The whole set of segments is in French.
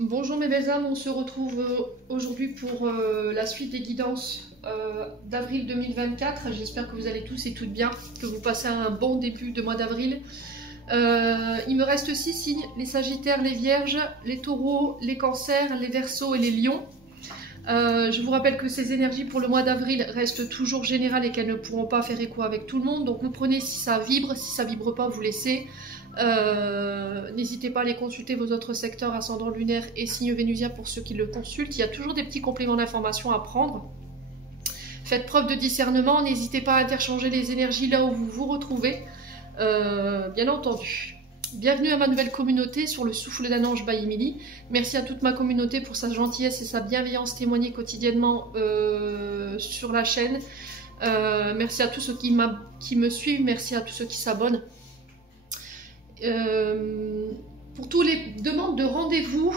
Bonjour mes belles âmes, on se retrouve aujourd'hui pour la suite des guidances d'avril 2024. J'espère que vous allez tous et toutes bien, que vous passez un bon début de mois d'avril. Il me reste 6 signes, les Sagittaires, les Vierges, les Taureaux, les Cancers, les Verseaux et les Lions. Je vous rappelle que ces énergies pour le mois d'avril restent toujours générales et qu'elles ne pourront pas faire écho avec tout le monde. Donc vous prenez si ça vibre pas, vous laissez. N'hésitez pas à aller consulter vos autres secteurs, ascendant lunaire et signe vénusien pour ceux qui le consultent. Il y a toujours des petits compléments d'information à prendre. Faites preuve de discernement, n'hésitez pas à interchanger les énergies là où vous vous retrouvez, bien entendu. Bienvenue à ma nouvelle communauté sur le souffle d'un ange by Emily. Merci à toute ma communauté pour sa gentillesse et sa bienveillance témoignée quotidiennement sur la chaîne. Merci à tous ceux qui me suivent, merci à tous ceux qui s'abonnent. Pour tous les demandes de rendez-vous,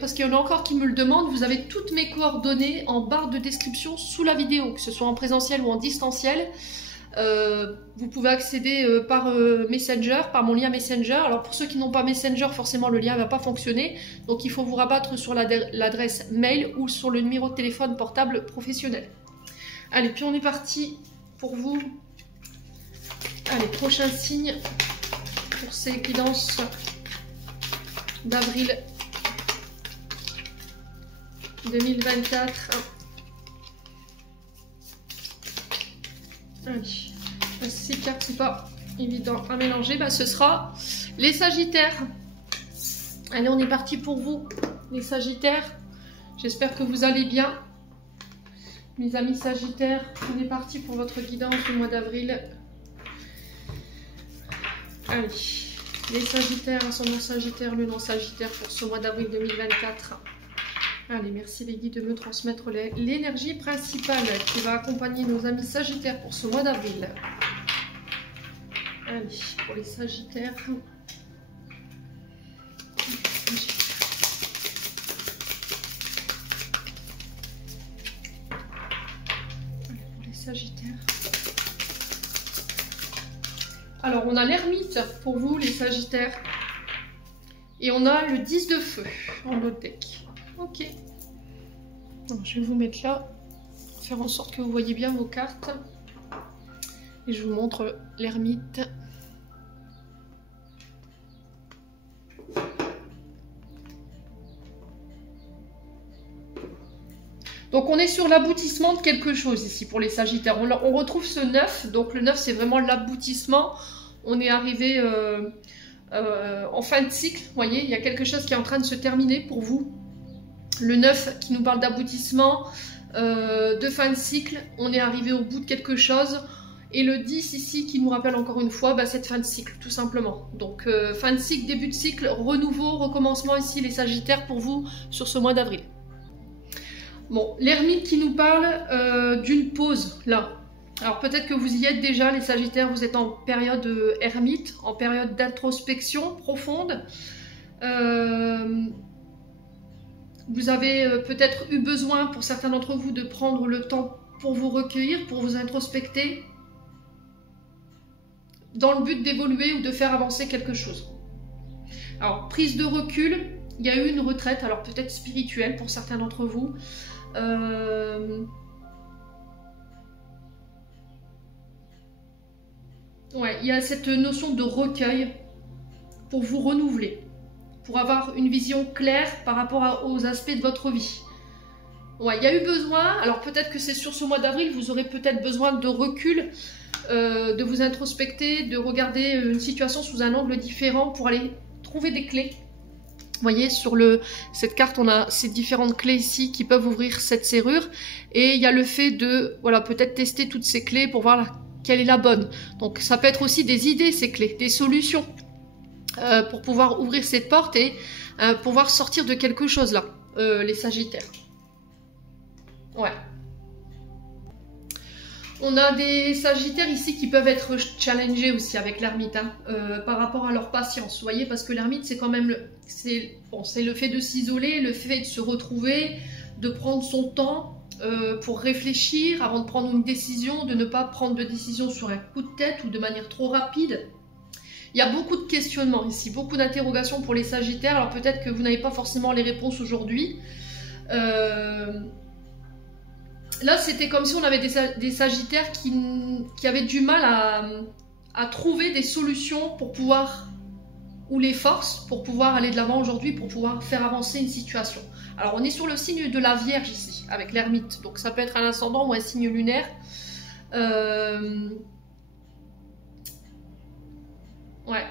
parce qu'il y en a encore qui me le demandent, vous avez toutes mes coordonnées en barre de description sous la vidéo, que ce soit en présentiel ou en distanciel. Vous pouvez accéder par Messenger, par mon lien Messenger. Alors pour ceux qui n'ont pas Messenger, forcément le lien ne va pas fonctionner, donc il faut vous rabattre sur l'adresse mail ou sur le numéro de téléphone portable professionnel. Allez, puis on est parti pour vous. Allez, prochain signe pour ces guidances d'avril 2024. Allez, ces cartes, c'est pas évident à mélanger. Bah, ce sera les Sagittaires. Allez, on est parti pour vous, les Sagittaires. J'espère que vous allez bien. Mes amis Sagittaires, on est parti pour votre guidance du mois d'avril. Allez, les Sagittaires, ascendant Sagittaire, lune en Sagittaire pour ce mois d'avril 2024. Allez, merci les guides de me transmettre l'énergie principale qui va accompagner nos amis Sagittaires pour ce mois d'avril. Allez, pour les Sagittaires. Allez, pour les Sagittaires. Alors, on a l'ermite pour vous, les Sagittaires. Et on a le 10 de feu en notre deck. Ok. Alors, je vais vous mettre là, faire en sorte que vous voyez bien vos cartes. Et je vous montre l'ermite. Donc on est sur l'aboutissement de quelque chose ici pour les Sagittaires. On retrouve ce 9, donc le 9 c'est vraiment l'aboutissement. On est arrivé en fin de cycle, vous voyez, il y a quelque chose qui est en train de se terminer pour vous. Le 9 qui nous parle d'aboutissement, de fin de cycle, on est arrivé au bout de quelque chose. Et le 10 ici qui nous rappelle encore une fois cette fin de cycle, tout simplement. Donc fin de cycle, début de cycle, renouveau, recommencement ici les Sagittaires pour vous sur ce mois d'avril. Bon, l'ermite qui nous parle d'une pause, là. Alors peut-être que vous y êtes déjà, les Sagittaires, vous êtes en période ermite, en période d'introspection profonde. Vous avez peut-être eu besoin, pour certains d'entre vous, de prendre le temps pour vous recueillir, pour vous introspecter, dans le but d'évoluer ou de faire avancer quelque chose. Alors, prise de recul, il y a eu une retraite, alors peut-être spirituelle pour certains d'entre vous. Ouais, il y a cette notion de recueil pour vous renouveler, pour avoir une vision claire par rapport aux aspects de votre vie. Ouais, il y a eu besoin, alors peut-être que c'est sur ce mois d'avril, vous aurez peut-être besoin de recul, de vous introspecter, de regarder une situation sous un angle différent pour aller trouver des clés. Vous voyez, sur cette carte, on a ces différentes clés ici qui peuvent ouvrir cette serrure. Et il y a le fait de, voilà, peut-être tester toutes ces clés pour voir quelle est la bonne. Donc ça peut être aussi des idées, ces clés, des solutions pour pouvoir ouvrir cette porte et pouvoir sortir de quelque chose là, les Sagittaires. Ouais. On a des Sagittaires ici qui peuvent être challengés aussi avec l'ermite par rapport à leur patience, vous voyez, parce que l'ermite c'est quand même c'est le fait de s'isoler, le fait de se retrouver, de prendre son temps pour réfléchir avant de prendre une décision, de ne pas prendre de décision sur un coup de tête ou de manière trop rapide. Il y a beaucoup de questionnements ici, beaucoup d'interrogations pour les Sagittaires. Alors peut-être que vous n'avez pas forcément les réponses aujourd'hui. Là, c'était comme si on avait des Sagittaires qui avaient du mal à trouver des solutions pour pouvoir, ou les forces, pour pouvoir aller de l'avant aujourd'hui, pour pouvoir faire avancer une situation. Alors, on est sur le signe de la Vierge ici, avec l'ermite. Donc, ça peut être un ascendant ou un signe lunaire. Ouais,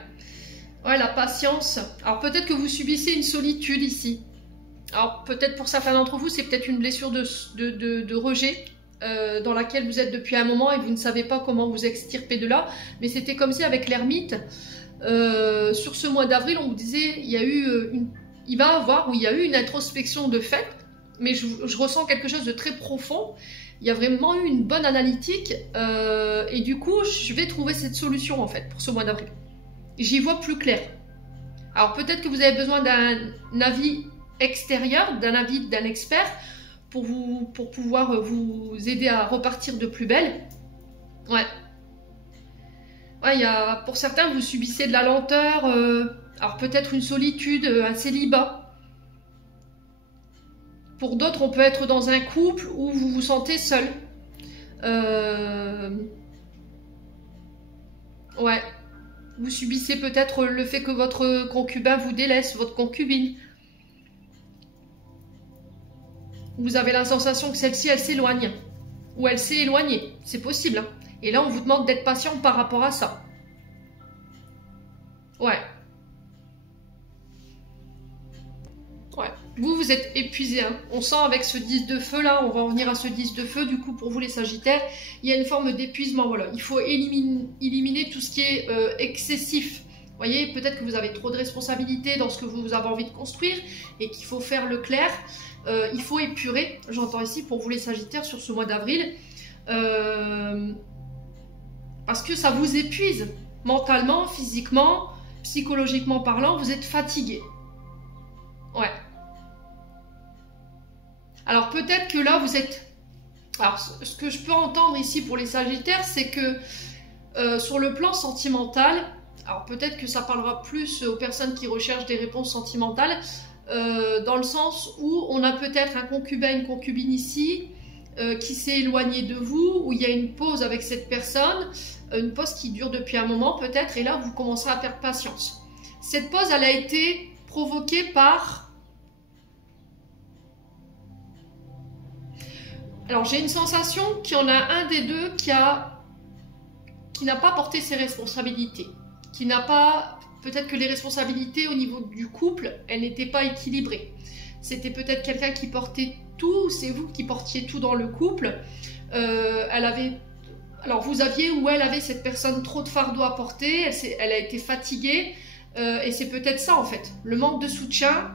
la patience. Alors, peut-être que vous subissez une solitude ici. Alors peut-être pour certains d'entre vous, c'est peut-être une blessure de rejet dans laquelle vous êtes depuis un moment et vous ne savez pas comment vous extirper de là. Mais c'était comme si avec l'ermite, sur ce mois d'avril, on vous disait il y a eu il y a eu une introspection de fait, mais je ressens quelque chose de très profond. Il y a vraiment eu une bonne analytique et du coup, je vais trouver cette solution en fait pour ce mois d'avril. J'y vois plus clair. Alors peut-être que vous avez besoin d'un avis extérieur, d'un avis d'un expert pour pouvoir vous aider à repartir de plus belle. Ouais, pour certains, vous subissez de la lenteur, alors peut-être une solitude, un célibat. Pour d'autres, on peut être dans un couple où vous vous sentez seul. Ouais, vous subissez peut-être le fait que votre concubin vous délaisse, votre concubine. Vous avez la sensation que celle-ci, elle s'éloigne. Ou elle s'est éloignée. C'est possible. Hein. Et là, on vous demande d'être patient par rapport à ça. Ouais. Vous êtes épuisé. Hein. On sent avec ce 10 de feu là, on va en venir à ce 10 de feu. Du coup, pour vous les Sagittaires, il y a une forme d'épuisement. Voilà. Il faut éliminer tout ce qui est excessif. Vous voyez, peut-être que vous avez trop de responsabilités dans ce que vous avez envie de construire et qu'il faut faire le clair. Il faut épurer, j'entends ici pour vous les Sagittaires sur ce mois d'avril, parce que ça vous épuise mentalement, physiquement, psychologiquement parlant, vous êtes fatigué. Ouais. Alors peut-être que là vous êtes... Alors ce que je peux entendre ici pour les Sagittaires, c'est que sur le plan sentimental, alors peut-être que ça parlera plus aux personnes qui recherchent des réponses sentimentales, dans le sens où on a peut-être un concubin, une concubine ici qui s'est éloigné de vous, où il y a une pause avec cette personne, une pause qui dure depuis un moment peut-être, et là vous commencez à perdre patience. Cette pause, elle a été provoquée par... Alors j'ai une sensation qu'il y en a un des deux qui n'a pas porté ses responsabilités, qui n'a pas... Peut-être que les responsabilités au niveau du couple, elles n'étaient pas équilibrées. C'était peut-être quelqu'un qui portait tout, c'est vous qui portiez tout dans le couple. Alors vous aviez ou elle avait cette personne trop de fardeau à porter, elle a été fatiguée, et c'est peut-être ça en fait. Le manque de soutien,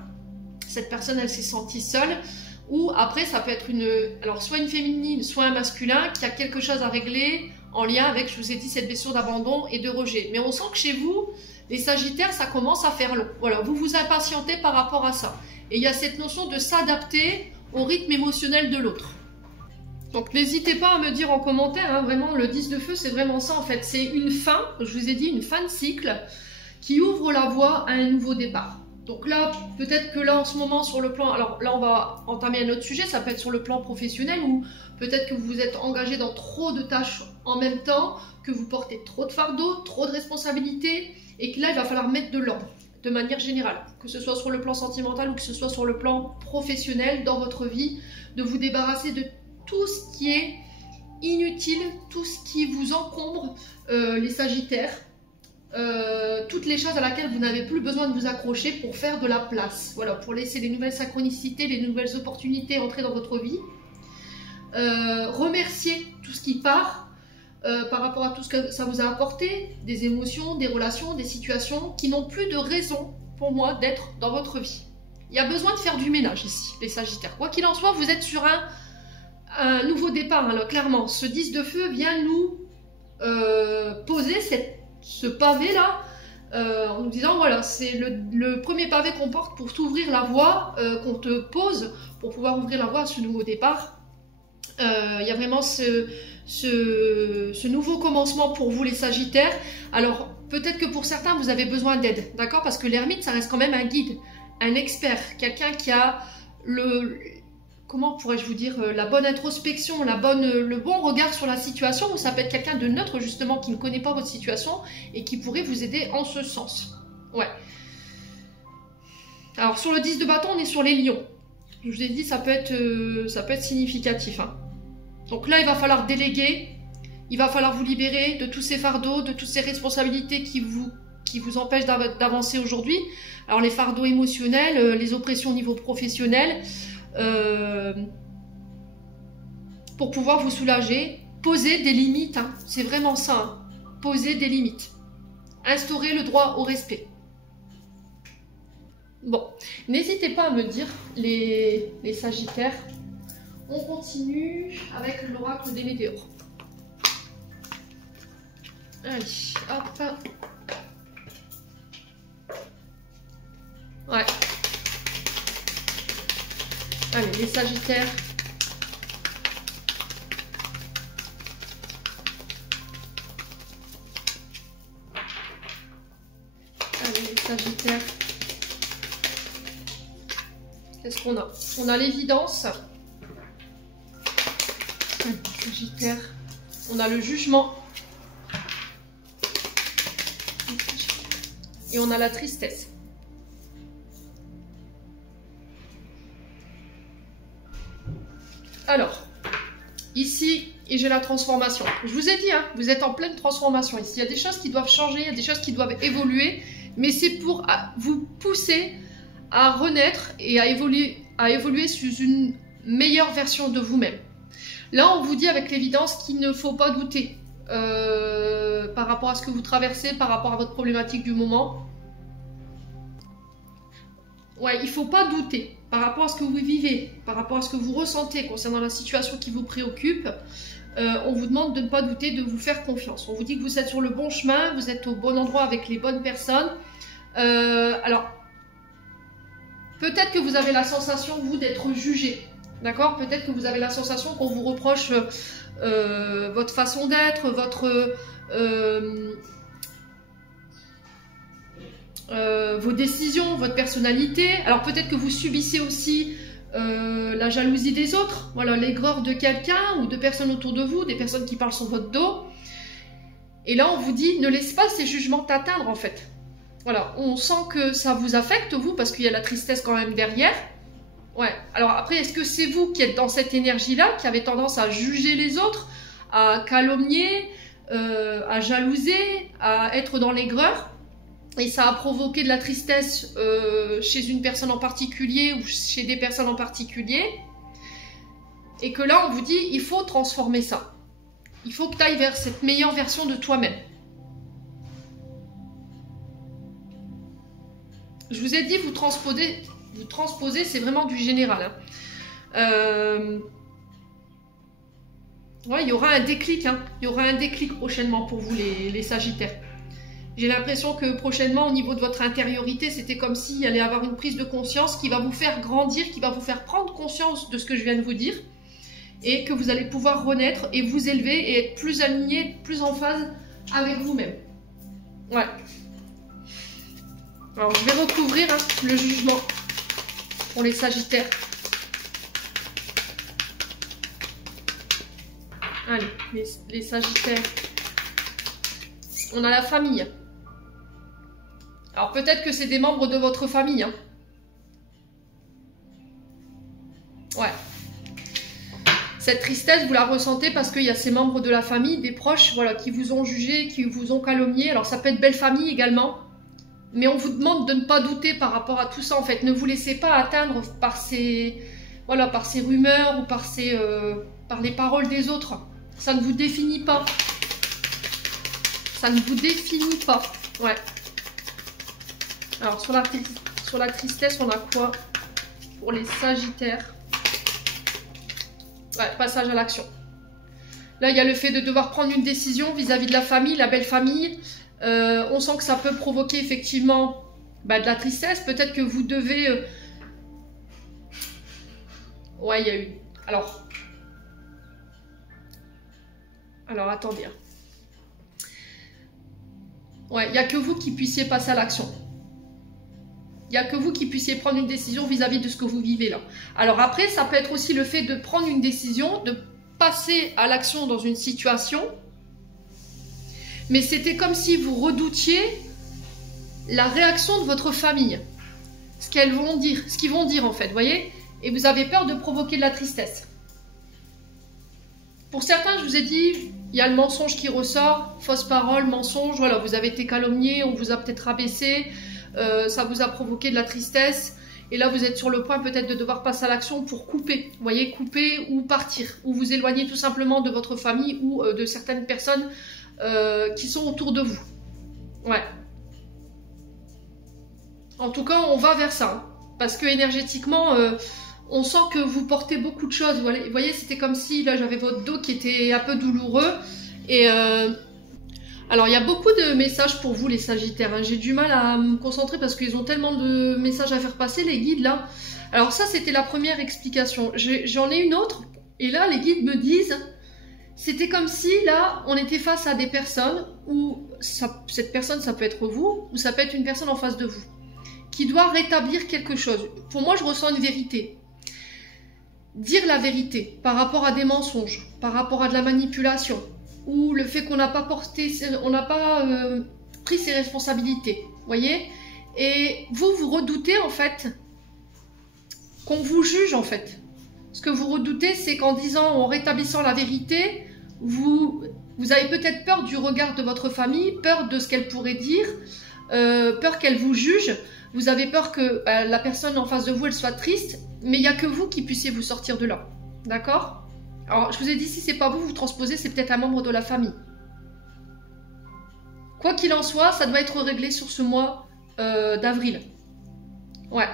cette personne elle s'est sentie seule, ou après ça peut être alors soit une féminine, soit un masculin qui a quelque chose à régler en lien avec, je vous ai dit, cette blessure d'abandon et de rejet. Mais on sent que chez vous, les Sagittaires, ça commence à faire long. Voilà, vous vous impatientez par rapport à ça. Et il y a cette notion de s'adapter au rythme émotionnel de l'autre. Donc n'hésitez pas à me dire en commentaire, hein, vraiment, le 10 de feu, c'est vraiment ça en fait. C'est une fin, je vous ai dit, une fin de cycle qui ouvre la voie à un nouveau départ. Donc là, peut-être que là, en ce moment, sur le plan... Alors là, on va entamer un autre sujet, ça peut être sur le plan professionnel, ou peut-être que vous vous êtes engagé dans trop de tâches en même temps, que vous portez trop de fardeau, trop de responsabilités, et que là, il va falloir mettre de l'ordre, de manière générale, que ce soit sur le plan sentimental ou que ce soit sur le plan professionnel dans votre vie, de vous débarrasser de tout ce qui est inutile, tout ce qui vous encombre, les Sagittaires, toutes les choses à laquelle vous n'avez plus besoin de vous accrocher pour faire de la place, voilà, pour laisser les nouvelles synchronicités, les nouvelles opportunités entrer dans votre vie. Remercier tout ce qui part, par rapport à tout ce que ça vous a apporté, des émotions, des relations, des situations qui n'ont plus de raison pour moi d'être dans votre vie. Il y a besoin de faire du ménage ici, les Sagittaires. Quoi qu'il en soit, vous êtes sur un nouveau départ, alors, clairement. Ce 10 de feu vient nous poser ce pavé-là, en nous disant, voilà, c'est le premier pavé qu'on porte pour t'ouvrir la voie, qu'on te pose pour pouvoir ouvrir la voie à ce nouveau départ. Il y a vraiment ce nouveau commencement pour vous les Sagittaires. Alors peut-être que pour certains, vous avez besoin d'aide, d'accord? Parce que l'ermite, ça reste quand même un guide, un expert, quelqu'un qui a comment pourrais-je vous dire, la bonne introspection, le bon regard sur la situation, ou ça peut être quelqu'un de neutre, justement, qui ne connaît pas votre situation et qui pourrait vous aider en ce sens. Ouais. Alors, sur le 10 de bâton, on est sur les lions. Je vous ai dit, ça peut être significatif, hein. Donc là, il va falloir déléguer, il va falloir vous libérer de tous ces fardeaux, de toutes ces responsabilités qui vous empêchent d'avancer aujourd'hui. Alors, les fardeaux émotionnels, les oppressions au niveau professionnel, pour pouvoir vous soulager, poser des limites, hein. C'est vraiment ça, hein. Poser des limites, instaurer le droit au respect. Bon, n'hésitez pas à me dire les Sagittaires. On continue avec l'oracle des météores. Allez, hop. Ouais. Allez, les Sagittaires. Allez, les Sagittaires. Qu'est-ce qu'on a? On a l'évidence. Allez, les Sagittaires. On a le jugement. Et on a la tristesse. Alors, ici, et j'ai la transformation. Je vous ai dit, hein, vous êtes en pleine transformation ici. Il y a des choses qui doivent changer, il y a des choses qui doivent évoluer, mais c'est pour vous pousser à renaître et à évoluer sous une meilleure version de vous-même. Là, on vous dit avec l'évidence qu'il ne faut pas douter par rapport à ce que vous traversez, par rapport à votre problématique du moment. Ouais, il ne faut pas douter par rapport à ce que vous vivez, par rapport à ce que vous ressentez concernant la situation qui vous préoccupe. On vous demande de ne pas douter, de vous faire confiance. On vous dit que vous êtes sur le bon chemin, vous êtes au bon endroit avec les bonnes personnes. Alors, peut-être que vous avez la sensation, vous, d'être jugé. D'accord? Peut-être que vous avez la sensation qu'on vous reproche votre façon d'être, vos décisions, votre personnalité. Alors peut-être que vous subissez aussi la jalousie des autres, voilà, l'aigreur de quelqu'un ou de personnes autour de vous, des personnes qui parlent sur votre dos. Et là, on vous dit, ne laisse pas ces jugements t'atteindre, en fait. Voilà, on sent que ça vous affecte, vous, parce qu'il y a la tristesse quand même derrière. Ouais, alors après, est-ce que c'est vous qui êtes dans cette énergie-là, qui avez tendance à juger les autres, à calomnier, à jalouser, à être dans l'aigreur? Et ça a provoqué de la tristesse chez une personne en particulier ou chez des personnes en particulier. Et que là, on vous dit, il faut transformer ça. Il faut que tu ailles vers cette meilleure version de toi-même. Je vous ai dit, vous transposez, c'est vraiment du général. Hein. Ouais, il y aura un déclic. Hein. Il y aura un déclic prochainement pour vous, les Sagittaires. J'ai l'impression que prochainement, au niveau de votre intériorité, c'était comme s'il y allait avoir une prise de conscience qui va vous faire grandir, qui va vous faire prendre conscience de ce que je viens de vous dire, et que vous allez pouvoir renaître et vous élever et être plus aligné, plus en phase avec vous-même. Ouais. Alors, je vais recouvrir hein, le jugement pour les Sagittaires. Allez, les Sagittaires. On a la famille. Alors peut-être que c'est des membres de votre famille. Hein. Ouais. Cette tristesse, vous la ressentez parce qu'il y a ces membres de la famille, des proches, voilà, qui vous ont jugé, qui vous ont calomnié. Alors ça peut être belle famille également. Mais on vous demande de ne pas douter par rapport à tout ça. En fait, ne vous laissez pas atteindre par ces rumeurs ou par les paroles des autres. Ça ne vous définit pas. Ça ne vous définit pas. Ouais. Alors, sur la tristesse, on a quoi pour les Sagittaires? Ouais, passage à l'action. Là, il y a le fait de devoir prendre une décision vis-à-vis de la famille, la belle famille. On sent que ça peut provoquer effectivement de la tristesse. Peut-être que vous devez... Ouais, il y a eu... Alors, attendez. Ouais, il n'y a que vous qui puissiez passer à l'action. Il n'y a que vous qui puissiez prendre une décision vis-à-vis de ce que vous vivez là. Alors après, ça peut être aussi le fait de prendre une décision, de passer à l'action dans une situation. Mais c'était comme si vous redoutiez la réaction de votre famille. Ce qu'elles vont dire, ce qu'ils vont dire en fait, vous voyez? Et vous avez peur de provoquer de la tristesse. Pour certains, je vous ai dit, il y a le mensonge qui ressort, fausse parole, mensonge, voilà, vous avez été calomnié, on vous a peut-être rabaissé, ça vous a provoqué de la tristesse, et là vous êtes sur le point peut-être de devoir passer à l'action pour couper, vous voyez, couper ou partir, ou vous éloigner tout simplement de votre famille ou de certaines personnes qui sont autour de vous. Ouais. En tout cas, on va vers ça, hein, parce que énergétiquement, on sent que vous portez beaucoup de choses. Vous voyez, c'était comme si, là, j'avais votre dos qui était un peu douloureux. Et alors, il y a beaucoup de messages pour vous, les Sagittaires. Hein. J'ai du mal à me concentrer parce qu'ils ont tellement de messages à faire passer, les guides, là. Alors ça, c'était la première explication. J'en ai une autre. Et là, les guides me disent, c'était comme si, là, on était face à des personnes où cette personne, ça peut être vous, ou ça peut être une personne en face de vous, qui doit rétablir quelque chose. Pour moi, je ressens une vérité. Dire la vérité par rapport à des mensonges, par rapport à de la manipulation, ou le fait qu'on n'a pas pris ses responsabilités, voyez. Et vous redoutez en fait qu'on vous juge en fait. Ce que vous redoutez, c'est qu'en disant, en rétablissant la vérité, vous avez peut-être peur du regard de votre famille, peur de ce qu'elle pourrait dire, peur qu'elle vous juge. Vous avez peur que la personne en face de vous, elle soit triste, mais il n'y a que vous qui puissiez vous sortir de là. D'accord? Alors, je vous ai dit, si c'est pas vous, vous transposez, c'est peut-être un membre de la famille. Quoi qu'il en soit, ça doit être réglé sur ce mois d'avril. Ouais.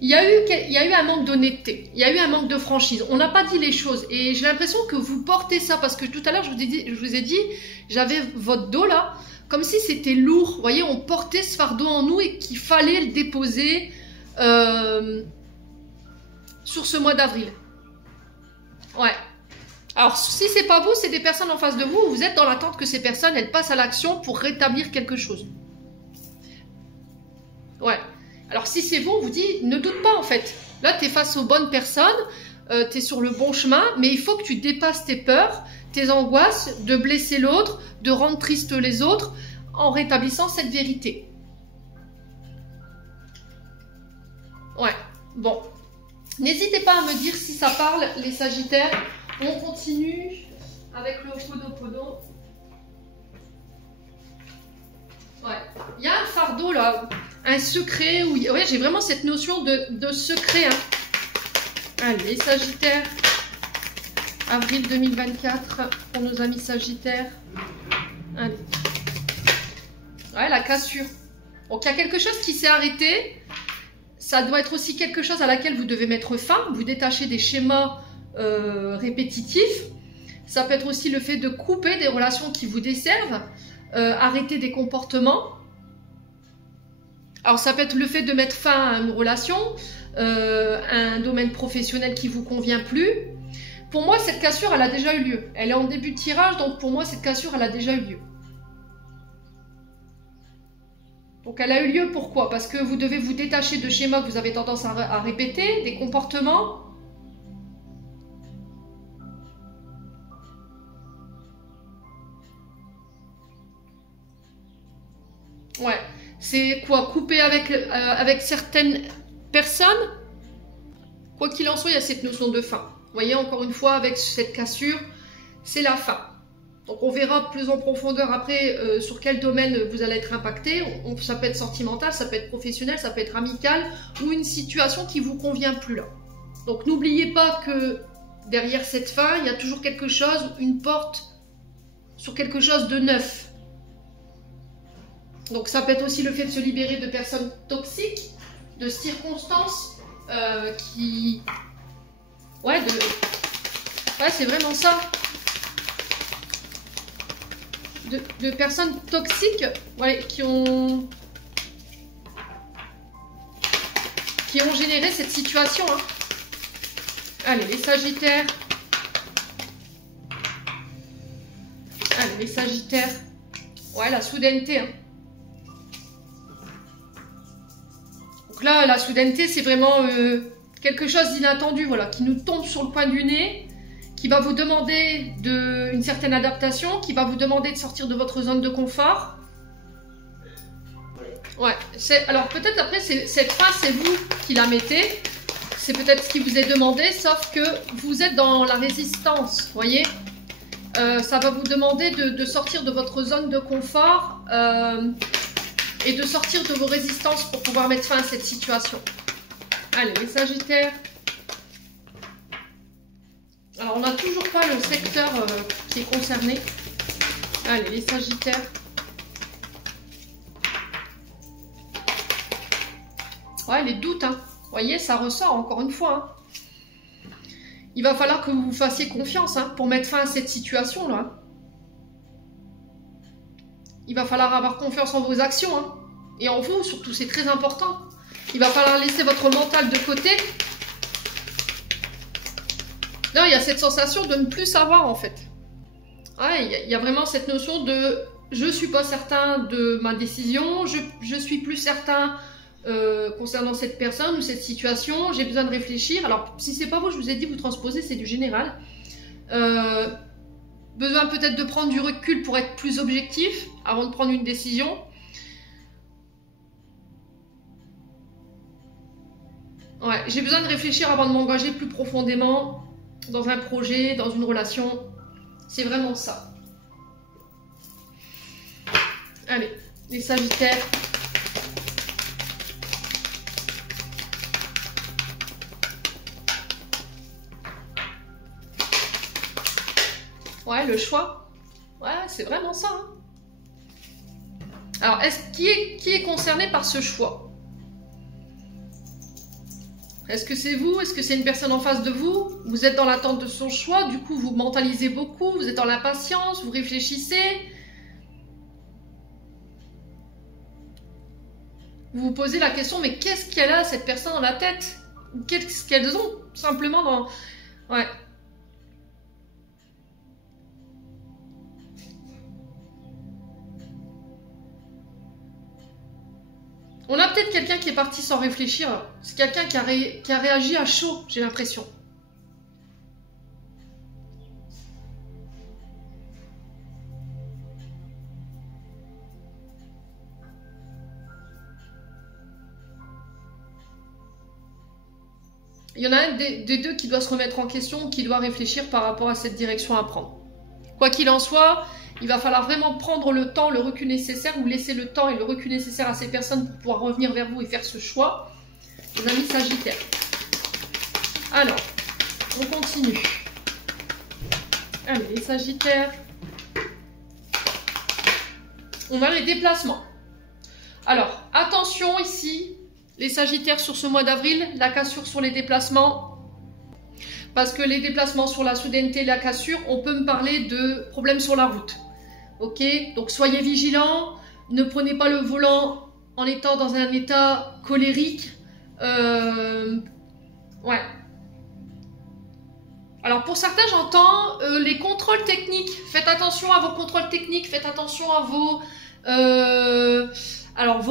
Il y a eu un manque d'honnêteté, il y a eu un manque de franchise. On n'a pas dit les choses et j'ai l'impression que vous portez ça parce que tout à l'heure, je vous ai dit, j'avais votre dos là, comme si c'était lourd. Vous voyez, on portait ce fardeau en nous et qu'il fallait le déposer sur ce mois d'avril. Ouais. Alors, si c'est pas vous, c'est des personnes en face de vous, vous êtes dans l'attente que ces personnes, elles passent à l'action pour rétablir quelque chose. Ouais. Alors, si c'est vous, on vous dit, ne doute pas en fait. Là, tu es face aux bonnes personnes, tu es sur le bon chemin, mais il faut que tu dépasses tes peurs, tes angoisses, de blesser l'autre, de rendre triste les autres, en rétablissant cette vérité. Ouais, bon. N'hésitez pas à me dire si ça parle, les Sagittaires. On continue avec le Ho'oponopono. Ouais, il y a un fardeau là, un secret, où ouais, j'ai vraiment cette notion de secret. Hein. Allez, Sagittaire, avril 2024 pour nos amis Sagittaires. Allez. Ouais, la cassure. Donc il y a quelque chose qui s'est arrêté. Ça doit être aussi quelque chose à laquelle vous devez mettre fin. Vous détachez des schémas répétitifs. Ça peut être aussi le fait de couper des relations qui vous desservent. Arrêter des comportements. Alors ça peut être le fait de mettre fin à une relation, un domaine professionnel qui vous convient plus. Pour moi, cette cassure, elle a déjà eu lieu. Elle est en début de tirage, donc pour moi, cette cassure, elle a déjà eu lieu. Donc elle a eu lieu pourquoi? Parce que vous devez vous détacher de schémas que vous avez tendance à répéter, des comportements. Ouais, c'est quoi? Couper avec certaines personnes? Quoi qu'il en soit, il y a cette notion de fin. Vous voyez, encore une fois, avec cette cassure, c'est la fin. Donc on verra plus en profondeur après sur quel domaine vous allez être impacté. Ça peut être sentimental, ça peut être professionnel, ça peut être amical, ou une situation qui ne vous convient plus là. Donc n'oubliez pas que derrière cette fin, il y a toujours quelque chose, une porte sur quelque chose de neuf. Donc ça peut être aussi le fait de se libérer de personnes toxiques, de circonstances qui... Ouais, c'est vraiment ça. De personnes toxiques, ouais, qui ont généré cette situation. Hein. Allez, les Sagittaires. Allez, Allez, les Sagittaires. Ouais, la soudaineté. Hein. Donc là, la soudaineté, c'est vraiment quelque chose d'inattendu, voilà, qui nous tombe sur le coin du nez, qui va vous demander une certaine adaptation, qui va vous demander de sortir de votre zone de confort. Ouais, alors peut-être après, cette phrase, c'est vous qui la mettez. C'est peut-être ce qui vous est demandé, sauf que vous êtes dans la résistance, vous voyez. Ça va vous demander de sortir de votre zone de confort et de sortir de vos résistances pour pouvoir mettre fin à cette situation. Allez, les Sagittaires. Alors, on n'a toujours pas le secteur qui est concerné. Allez, les Sagittaires. Ouais, les doutes, hein. Vous voyez, ça ressort encore une fois. Hein. Il va falloir que vous vous fassiez confiance hein, pour mettre fin à cette situation-là. Il va falloir avoir confiance en vos actions. Hein. Et en vous, surtout, c'est très important. Il va falloir laisser votre mental de côté. Là, il y a cette sensation de ne plus savoir, en fait. Ouais, il y a vraiment cette notion de « je ne suis pas certain de ma décision, je ne suis plus certain concernant cette personne ou cette situation, j'ai besoin de réfléchir. » Alors, si ce n'est pas vous, je vous ai dit, vous transposez, c'est du général. Besoin peut-être de prendre du recul pour être plus objectif avant de prendre une décision. Ouais, j'ai besoin de réfléchir avant de m'engager plus profondément dans un projet, dans une relation. C'est vraiment ça. Allez, les Sagittaires. Ouais, le choix. Ouais, c'est vraiment ça. Hein. Alors, qui est concerné par ce choix? Est-ce que c'est vous? Est-ce que c'est une personne en face de vous? Vous êtes dans l'attente de son choix, du coup vous mentalisez beaucoup, vous êtes dans l'impatience, vous réfléchissez. Vous vous posez la question, mais qu'est-ce qu'elle a cette personne dans la tête? Qu'est-ce qu'elles ont simplement dans... Ouais. On a peut-être quelqu'un qui est parti sans réfléchir. C'est quelqu'un qui a réagi à chaud, j'ai l'impression. Il y en a un des deux qui doit se remettre en question, qui doit réfléchir par rapport à cette direction à prendre. Quoi qu'il en soit, il va falloir vraiment prendre le temps, le recul nécessaire, ou laisser le temps et le recul nécessaire à ces personnes pour pouvoir revenir vers vous et faire ce choix. Les amis Sagittaires. Alors, on continue. Allez, les Sagittaires. On a les déplacements. Alors, attention ici, les Sagittaires sur ce mois d'avril, la cassure sur les déplacements. Parce que les déplacements sur la soudaineté, la cassure, on peut me parler de problèmes sur la route. Ok, donc soyez vigilants, ne prenez pas le volant en étant dans un état colérique. Ouais. Alors pour certains, j'entends les contrôles techniques. Faites attention à vos contrôles techniques, faites attention à vos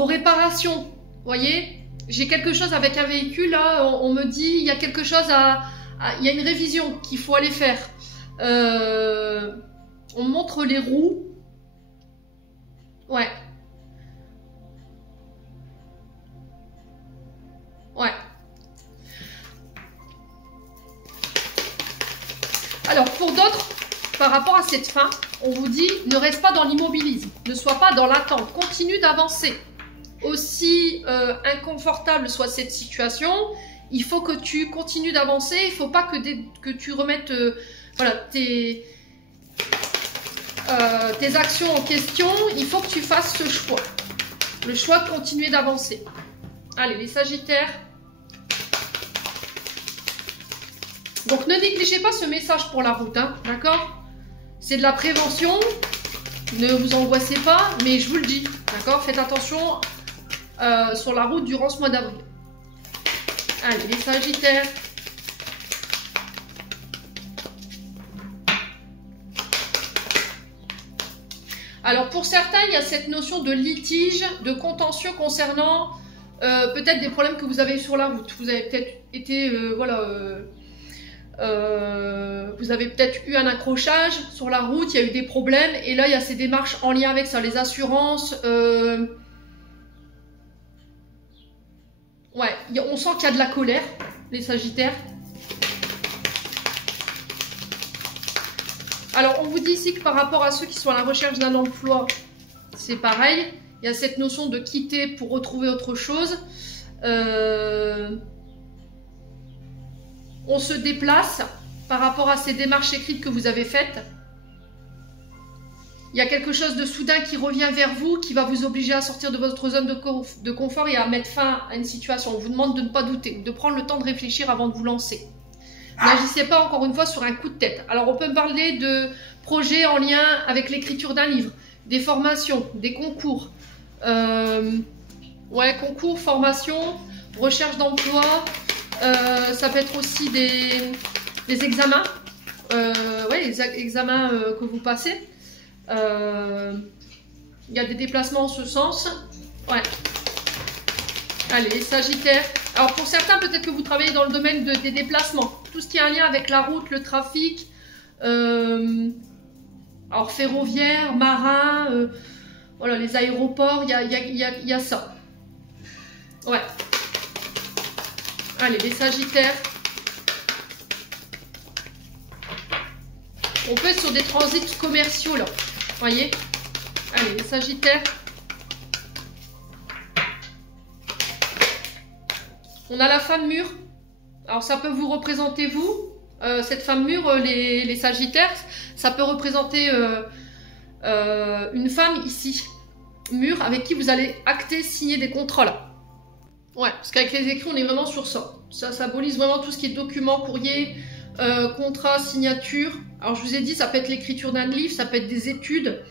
réparations. Vous voyez, j'ai quelque chose avec un véhicule, là, on me dit il y a quelque chose il y a une révision qu'il faut aller faire. On montre les roues. Ouais. Ouais. Alors, pour d'autres, par rapport à cette fin, on vous dit, ne reste pas dans l'immobilisme, ne sois pas dans l'attente, continue d'avancer. Aussi inconfortable soit cette situation, il faut que tu continues d'avancer, il ne faut pas que tu remettes voilà, tes actions en question, il faut que tu fasses ce choix. Le choix de continuer d'avancer. Allez, les Sagittaires. Donc, ne négligez pas ce message pour la route, hein, d'accord? C'est de la prévention, ne vous angoissez pas, mais je vous le dis, d'accord? Faites attention sur la route durant ce mois d'avril. Allez, les Sagittaires. Alors pour certains, il y a cette notion de litige, de contentieux concernant peut-être des problèmes que vous avez eu sur la route. Vous avez peut-être été, vous avez peut-être eu un accrochage sur la route, il y a eu des problèmes, et là il y a ces démarches en lien avec ça, les assurances. Ouais, on sent qu'il y a de la colère, les Sagittaires. Alors, on vous dit ici que par rapport à ceux qui sont à la recherche d'un emploi, c'est pareil. Il y a cette notion de quitter pour retrouver autre chose. On se déplace par rapport à ces démarches écrites que vous avez faites. Il y a quelque chose de soudain qui revient vers vous, qui va vous obliger à sortir de votre zone de confort et à mettre fin à une situation. On vous demande de ne pas douter, de prendre le temps de réfléchir avant de vous lancer. N'agissez pas encore une fois sur un coup de tête. Alors on peut parler de projets en lien avec l'écriture d'un livre, des formations, des concours. Concours, formation, recherche d'emploi. Ça peut être aussi des examens. Les examens que vous passez. Il y a des déplacements en ce sens. Ouais. Allez, les Sagittaires. Alors pour certains, peut-être que vous travaillez dans le domaine des déplacements. Tout ce qui a un lien avec la route, le trafic. Alors ferroviaire, marin, voilà, les aéroports, il y a ça. Ouais. Allez, les Sagittaires. On peut être sur des transits commerciaux là. Voyez. Allez, les Sagittaires. On a la femme mûre. Alors ça peut vous représenter vous. Cette femme mûre, les Sagittaires, ça peut représenter une femme ici, mûre, avec qui vous allez acter, signer des contrats là. Ouais, parce qu'avec les écrits, on est vraiment sur ça. Ça symbolise vraiment tout ce qui est documents, courrier, contrat, signature. Alors je vous ai dit, ça peut être l'écriture d'un livre, ça peut être des études.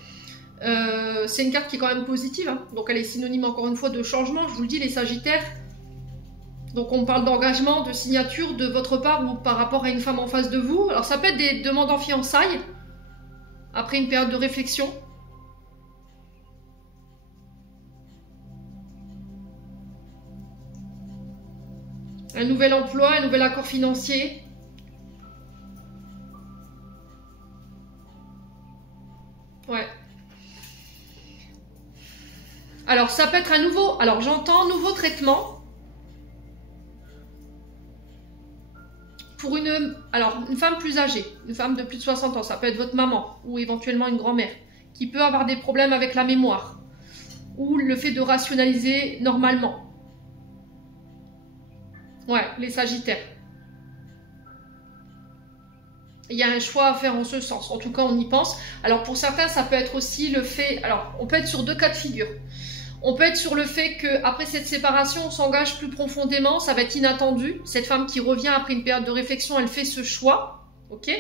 C'est une carte qui est quand même positive, hein. Donc elle est synonyme encore une fois de changement. Je vous le dis, les Sagittaires. Donc on parle d'engagement, de signature de votre part ou par rapport à une femme en face de vous. Alors ça peut être des demandes en fiançailles, après une période de réflexion. Un nouvel emploi, un nouvel accord financier. Ouais. Alors ça peut être un nouveau, alors j'entends nouveau traitement. Pour une femme plus âgée, une femme de plus de 60 ans, ça peut être votre maman ou éventuellement une grand-mère qui peut avoir des problèmes avec la mémoire ou le fait de rationaliser normalement. Ouais, les Sagittaires. Il y a un choix à faire en ce sens, en tout cas on y pense. Alors pour certains, ça peut être aussi le fait, alors on peut être sur deux cas de figure. On peut être sur le fait qu'après cette séparation, on s'engage plus profondément, ça va être inattendu. Cette femme qui revient après une période de réflexion, elle fait ce choix, ok?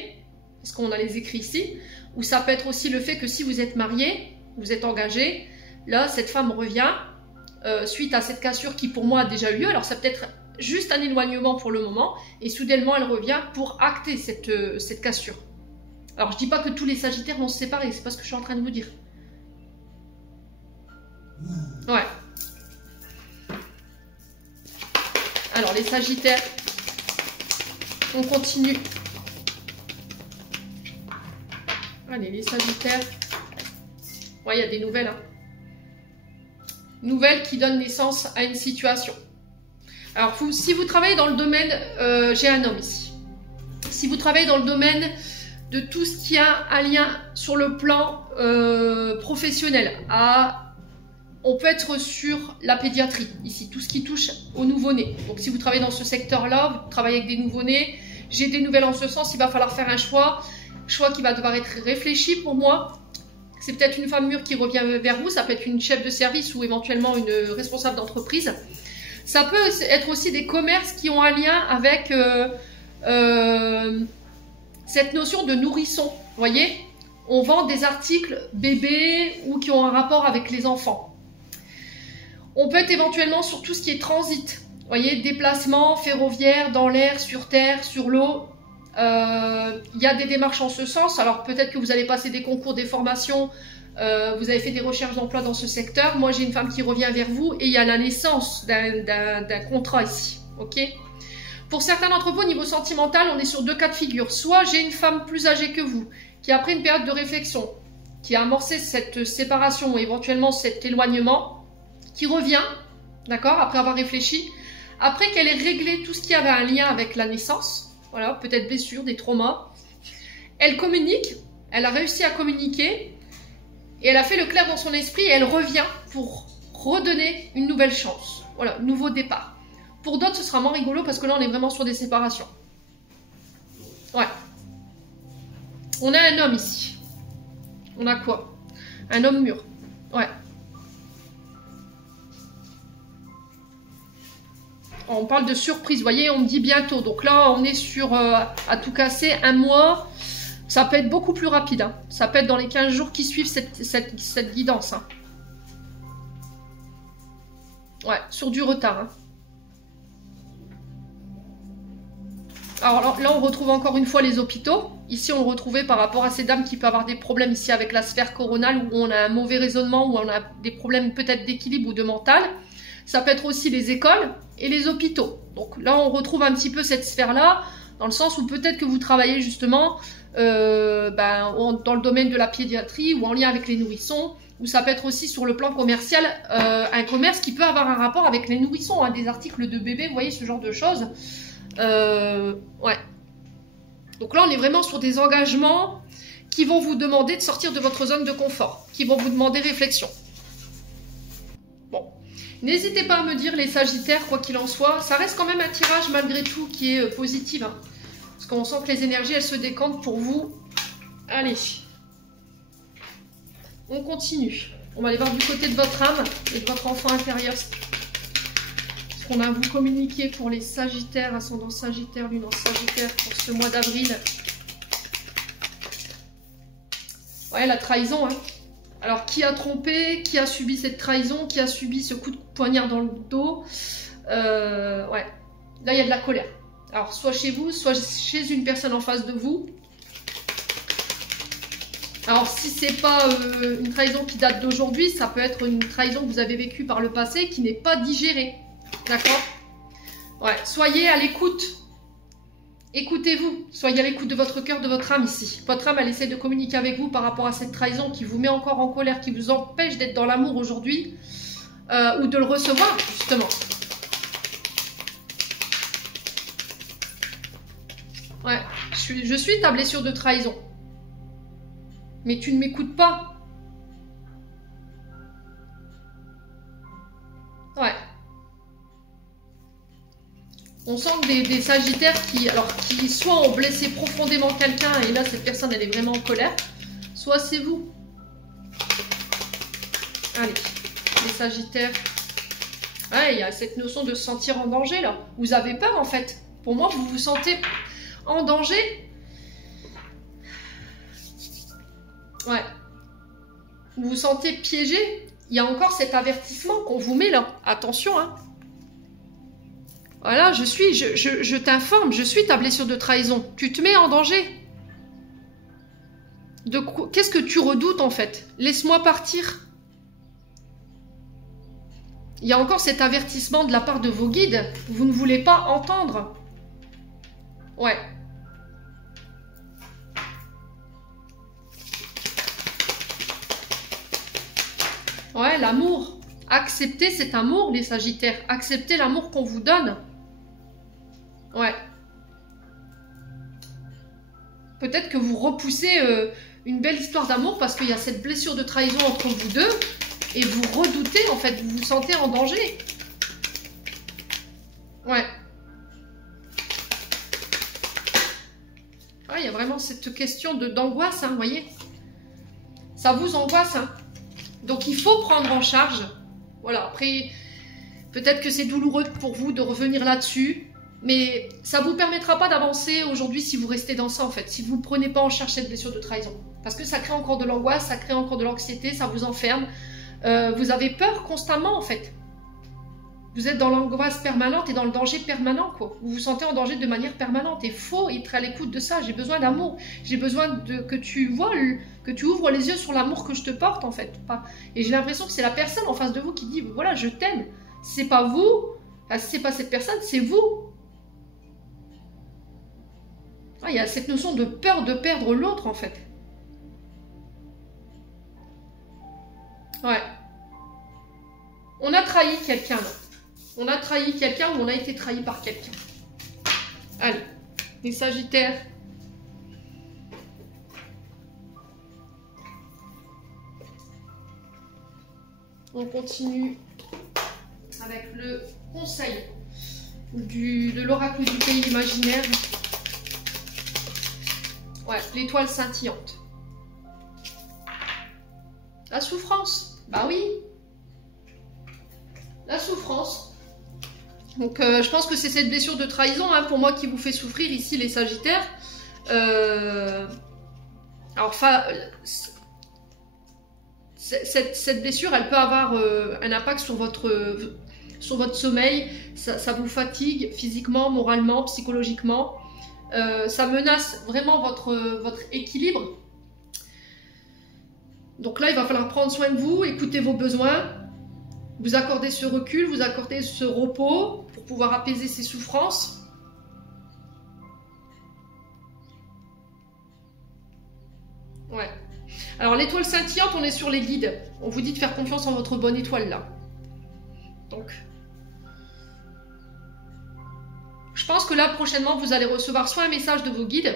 Parce qu'on a les écrits ici. Ou ça peut être aussi le fait que si vous êtes marié, vous êtes engagé, là, cette femme revient suite à cette cassure qui pour moi a déjà eu lieu. Alors ça peut être juste un éloignement pour le moment, et soudainement elle revient pour acter cette cassure. Alors je dis pas que tous les Sagittaires vont se séparer, c'est pas ce que je suis en train de vous dire. Ouais. Alors les Sagittaires, on continue. Allez, les Sagittaires. Ouais, il y a des nouvelles. Hein. Nouvelles qui donnent naissance à une situation. Alors, si vous travaillez dans le domaine, j'ai un homme ici. Si vous travaillez dans le domaine de tout ce qui a un lien sur le plan professionnel, on peut être sur la pédiatrie, ici, tout ce qui touche aux nouveau-nés. Donc, si vous travaillez dans ce secteur-là, vous travaillez avec des nouveau-nés, j'ai des nouvelles en ce sens, il va falloir faire un choix qui va devoir être réfléchi pour moi. C'est peut-être une femme mûre qui revient vers vous, ça peut être une chef de service ou éventuellement une responsable d'entreprise. Ça peut être aussi des commerces qui ont un lien avec cette notion de nourrisson. Vous voyez, on vend des articles bébés ou qui ont un rapport avec les enfants. On peut être éventuellement sur tout ce qui est transit. Vous voyez, déplacement ferroviaire, dans l'air, sur terre, sur l'eau. Il y a des démarches en ce sens. Alors peut-être que vous allez passer des concours, des formations vous avez fait des recherches d'emploi dans ce secteur. Moi, j'ai une femme qui revient vers vous et il y a la naissance d'un contrat ici. Ok. Pour certains d'entre vous, au niveau sentimental, on est sur 2 cas de figure. Soit j'ai une femme plus âgée que vous, qui après une période de réflexion, qui a amorcé cette séparation ou éventuellement cet éloignement, qui revient, d'accord, après avoir réfléchi, après qu'elle ait réglé tout ce qui avait un lien avec la naissance, voilà, peut-être blessure, des traumas, elle communique, elle a réussi à communiquer, et elle a fait le clair dans son esprit, et elle revient pour redonner une nouvelle chance, voilà, nouveau départ. Pour d'autres, ce sera moins rigolo parce que là, on est vraiment sur des séparations. Ouais. On a un homme ici. On a quoi? Un homme mûr. Ouais. On parle de surprise. Vous voyez, on me dit bientôt. Donc là, on est sur, à tout casser, 1 mois. Ça peut être beaucoup plus rapide. Hein. Ça peut être dans les 15 jours qui suivent cette guidance. Hein. Ouais, sur du retard. Hein. Alors là, on retrouve encore une fois les hôpitaux. Ici, on le retrouvait par rapport à ces dames qui peuvent avoir des problèmes ici avec la sphère coronale où on a un mauvais raisonnement, où on a des problèmes peut-être d'équilibre ou de mental. Ça peut être aussi les écoles et les hôpitaux. Donc là, on retrouve un petit peu cette sphère-là, dans le sens où peut-être que vous travaillez justement dans le domaine de la pédiatrie ou en lien avec les nourrissons, ou ça peut être aussi sur le plan commercial, un commerce qui peut avoir un rapport avec les nourrissons, hein, des articles de bébés, vous voyez, ce genre de choses. Ouais. Donc là, on est vraiment sur des engagements qui vont vous demander de sortir de votre zone de confort, qui vont vous demander réflexion. Bon. N'hésitez pas à me dire, les Sagittaires, quoi qu'il en soit, ça reste quand même un tirage malgré tout qui est positif. Hein, parce qu'on sent que les énergies, elles se décantent pour vous. Allez. On continue. On va aller voir du côté de votre âme et de votre enfant intérieur. On a à vous communiquer pour les Sagittaires, ascendant Sagittaire, lune en Sagittaire pour ce mois d'avril. Ouais, la trahison. Hein. Alors, qui a trompé? Qui a subi cette trahison? Qui a subi ce coup de poignard dans le dos? Ouais. Là, il y a de la colère. Alors, soit chez vous, soit chez une personne en face de vous. Alors, si c'est pas une trahison qui date d'aujourd'hui, ça peut être une trahison que vous avez vécue par le passé qui n'est pas digérée. D'accord? Ouais, soyez à l'écoute. Écoutez-vous. Soyez à l'écoute de votre cœur, de votre âme ici. Votre âme, elle essaie de communiquer avec vous par rapport à cette trahison qui vous met encore en colère, qui vous empêche d'être dans l'amour aujourd'hui ou de le recevoir, justement. Ouais, je suis ta blessure de trahison. Mais tu ne m'écoutes pas. Ouais. On sent que des Sagittaires qui soit ont blessé profondément quelqu'un, et là cette personne elle est vraiment en colère, soit c'est vous. Allez, les Sagittaires. Ouais, il y a cette notion de se sentir en danger là. Vous avez peur en fait. Pour moi, vous vous sentez en danger. Ouais. Vous vous sentez piégé. Il y a encore cet avertissement qu'on vous met là. Attention, hein. Voilà, je t'informe, je suis ta blessure de trahison. Tu te mets en danger. Qu'est-ce que tu redoutes en fait? Laisse-moi partir. Il y a encore cet avertissement de la part de vos guides. Vous ne voulez pas entendre. Ouais. Ouais, l'amour. Acceptez cet amour, les Sagittaires. Acceptez l'amour qu'on vous donne. Ouais. Peut-être que vous repoussez une belle histoire d'amour parce qu'il y a cette blessure de trahison entre vous deux et vous redoutez, en fait, vous vous sentez en danger. Ouais. Ouais, il y a vraiment cette question d'angoisse, hein, vous voyez. Ça vous angoisse, hein. Donc, il faut prendre en charge. Voilà, après, peut-être que c'est douloureux pour vous de revenir là-dessus. Mais ça ne vous permettra pas d'avancer aujourd'hui si vous restez dans ça, en fait. Si vous ne prenez pas en charge cette blessure de trahison. Parce que ça crée encore de l'angoisse, ça crée encore de l'anxiété, ça vous enferme. Vous avez peur constamment, en fait. Vous êtes dans l'angoisse permanente et dans le danger permanent, quoi. Vous vous sentez en danger de manière permanente. Et faut être à l'écoute de ça. J'ai besoin d'amour. J'ai besoin que tu vois, que tu ouvres les yeux sur l'amour que je te porte, en fait. Et j'ai l'impression que c'est la personne en face de vous qui dit, voilà, je t'aime. C'est pas vous, c'est pas cette personne, c'est vous. Il y a cette notion de peur de perdre l'autre, en fait. Ouais. On a trahi quelqu'un, là. On a trahi quelqu'un ou on a été trahi par quelqu'un. Allez, les Sagittaires. On continue avec le conseil de l'oracle du pays imaginaire. Ouais, l'étoile scintillante. La souffrance. Bah oui. La souffrance. Donc je pense que c'est cette blessure de trahison, hein, pour moi, qui vous fait souffrir ici, les Sagittaires. Alors, cette blessure, elle peut avoir un impact sur votre sommeil. Ça vous fatigue physiquement, moralement, psychologiquement. Ça menace vraiment votre équilibre. Donc là, il va falloir prendre soin de vous, écouter vos besoins, vous accorder ce recul, vous accorder ce repos pour pouvoir apaiser ces souffrances. Ouais. Alors l'étoile scintillante, on est sur les guides. On vous dit de faire confiance en votre bonne étoile là. Donc, je pense que là prochainement, vous allez recevoir soit un message de vos guides,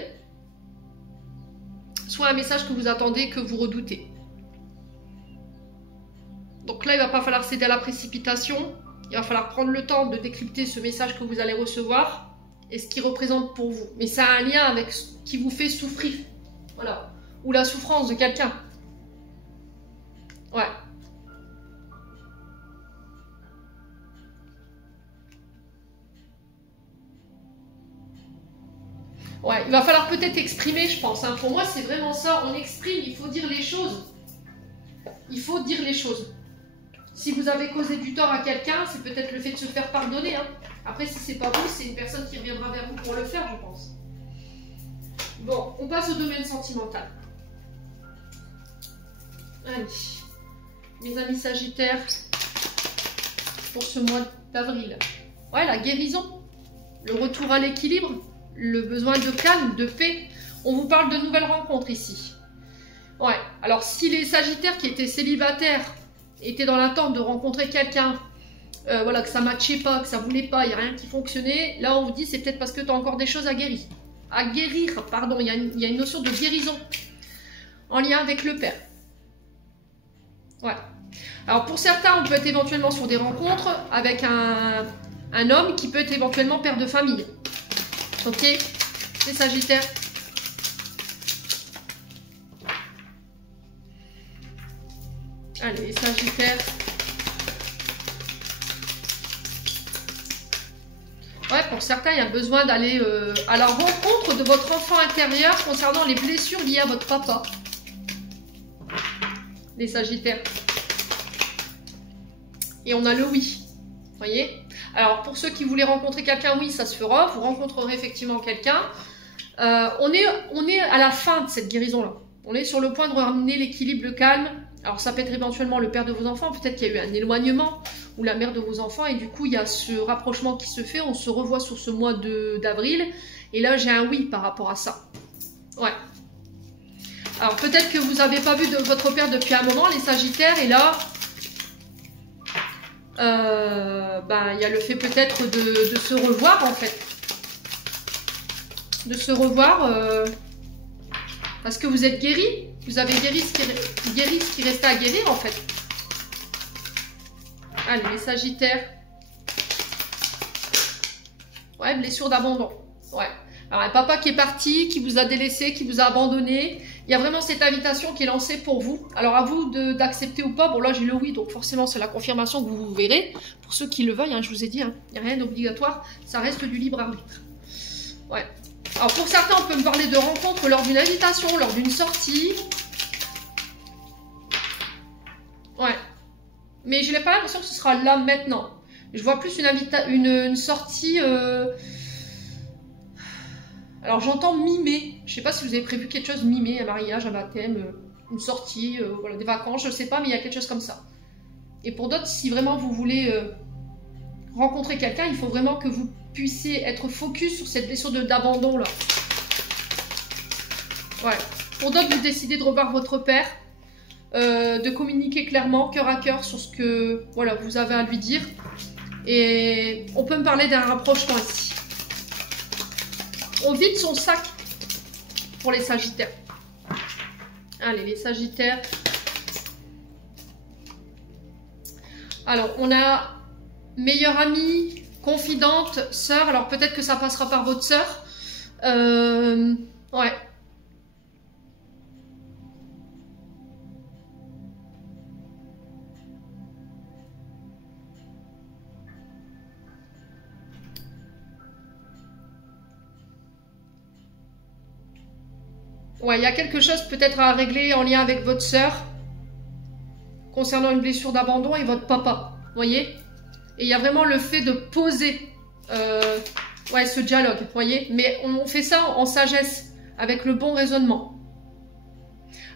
soit un message que vous attendez, que vous redoutez. Donc là, il ne va pas falloir céder à la précipitation. Il va falloir prendre le temps de décrypter ce message que vous allez recevoir et ce qu'il représente pour vous. Mais ça a un lien avec ce qui vous fait souffrir. Voilà. Ou la souffrance de quelqu'un. Ouais. Ouais, il va falloir peut-être exprimer, je pense. Hein. Pour moi, c'est vraiment ça. On exprime, il faut dire les choses. Il faut dire les choses. Si vous avez causé du tort à quelqu'un, c'est peut-être le fait de se faire pardonner. Hein. Après, si c'est pas vous, c'est une personne qui reviendra vers vous pour le faire, je pense. Bon, on passe au domaine sentimental. Allez, mes amis Sagittaires, pour ce mois d'avril. Ouais, la guérison, le retour à l'équilibre, le besoin de calme, de paix. On vous parle de nouvelles rencontres ici. Ouais, alors si les Sagittaires qui étaient célibataires étaient dans l'attente de rencontrer quelqu'un, voilà, que ça ne matchait pas, que ça ne voulait pas, il n'y a rien qui fonctionnait, là on vous dit c'est peut-être parce que tu as encore des choses à guérir. À guérir, pardon, il y a une notion de guérison en lien avec le père. Ouais. Alors pour certains, on peut être éventuellement sur des rencontres avec un homme qui peut être éventuellement père de famille. Ok, les Sagittaires. Allez, les Sagittaires. Ouais, pour certains, il y a besoin d'aller à la rencontre de votre enfant intérieur concernant les blessures liées à votre papa. Les Sagittaires. Et on a le oui. Vous voyez? Alors, pour ceux qui voulaient rencontrer quelqu'un, oui, ça se fera. Vous rencontrerez effectivement quelqu'un. On est à la fin de cette guérison-là. On est sur le point de ramener l'équilibre, le calme. Alors, ça peut être éventuellement le père de vos enfants. Peut-être qu'il y a eu un éloignement ou la mère de vos enfants. Et du coup, il y a ce rapprochement qui se fait. On se revoit sur ce mois d'avril. Et là, j'ai un oui par rapport à ça. Ouais. Alors, peut-être que vous n'avez pas vu de votre père depuis un moment, les Sagittaires. Et là, il y a le fait peut-être de se revoir, en fait. De se revoir parce que vous êtes guéri. Vous avez guéri ce qui restait à guérir, en fait. Allez, les Sagittaires. Ouais, blessure d'abandon. Ouais. Alors, un papa qui est parti, qui vous a délaissé, qui vous a abandonné. Il y a vraiment cette invitation qui est lancée pour vous. Alors, à vous d'accepter ou pas. Bon, là, j'ai le oui, donc forcément, c'est la confirmation que vous verrez. Pour ceux qui le veuillent, hein, je vous ai dit, il n'y a rien d'obligatoire. Ça reste du libre arbitre. Ouais. Alors, pour certains, on peut me parler de rencontres lors d'une invitation, lors d'une sortie. Ouais. Mais je n'ai pas l'impression que ce sera là maintenant. Je vois plus une sortie... Alors j'entends mi-mai. Je sais pas si vous avez prévu quelque chose mi-mai, un mariage, un baptême, une sortie, voilà, des vacances, je sais pas, mais il y a quelque chose comme ça. Et pour d'autres, si vraiment vous voulez rencontrer quelqu'un, il faut vraiment que vous puissiez être focus sur cette blessure d'abandon là. Ouais. Pour d'autres, vous décidez de revoir votre père, de communiquer clairement, cœur à cœur, sur ce que voilà, vous avez à lui dire. Et on peut me parler d'un rapprochement ici. On vide son sac pour les Sagittaires. Allez, les Sagittaires. Alors, on a meilleure amie, confidente, sœur. Alors, peut-être que ça passera par votre sœur. Ouais. Ouais, il y a quelque chose peut-être à régler en lien avec votre sœur concernant une blessure d'abandon et votre papa, voyez. Et il y a vraiment le fait de poser ouais, ce dialogue, voyez. Mais on fait ça en sagesse, avec le bon raisonnement.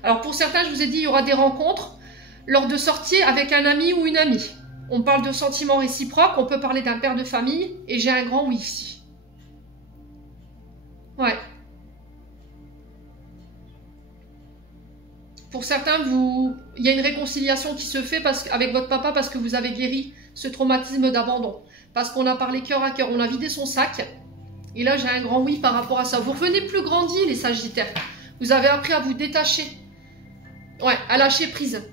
Alors pour certains, je vous ai dit, il y aura des rencontres lors de sorties avec un ami ou une amie. On parle de sentiments réciproques, on peut parler d'un père de famille, et j'ai un grand oui ici. Ouais. Pour certains, il y a une réconciliation qui se fait avec votre papa parce que vous avez guéri ce traumatisme d'abandon. Parce qu'on a parlé cœur à cœur, on a vidé son sac. Et là, j'ai un grand oui par rapport à ça. Vous revenez plus grandi, les Sagittaires. Vous avez appris à vous détacher. Ouais, à lâcher prise.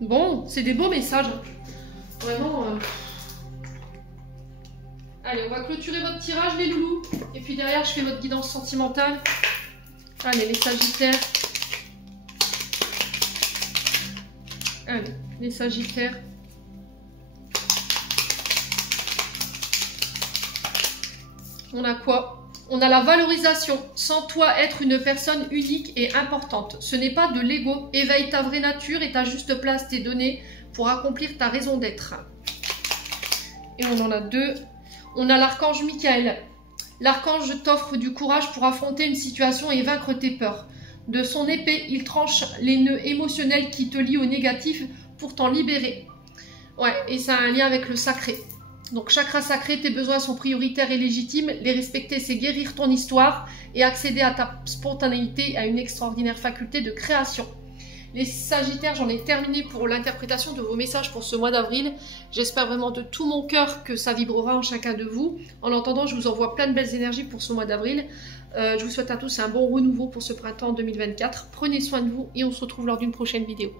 Bon, c'est des beaux messages. Vraiment... Allez, on va clôturer votre tirage, les loulous. Et puis derrière, je fais votre guidance sentimentale. Allez, les Sagittaires. Allez, les Sagittaires. On a quoi? On a la valorisation. Sans toi être une personne unique et importante. Ce n'est pas de l'ego. Éveille ta vraie nature et ta juste place t'est donnée pour accomplir ta raison d'être. Et on en a deux. On a l'archange Michael. L'archange t'offre du courage pour affronter une situation et vaincre tes peurs. De son épée, il tranche les nœuds émotionnels qui te lient au négatif pour t'en libérer. Ouais, et ça a un lien avec le sacré. Donc, chakra sacré, tes besoins sont prioritaires et légitimes. Les respecter, c'est guérir ton histoire et accéder à ta spontanéité et à une extraordinaire faculté de création. Les Sagittaires, j'en ai terminé pour l'interprétation de vos messages pour ce mois d'avril. J'espère vraiment de tout mon cœur que ça vibrera en chacun de vous. En attendant, je vous envoie plein de belles énergies pour ce mois d'avril. Je vous souhaite à tous un bon renouveau pour ce printemps 2024. Prenez soin de vous et on se retrouve lors d'une prochaine vidéo.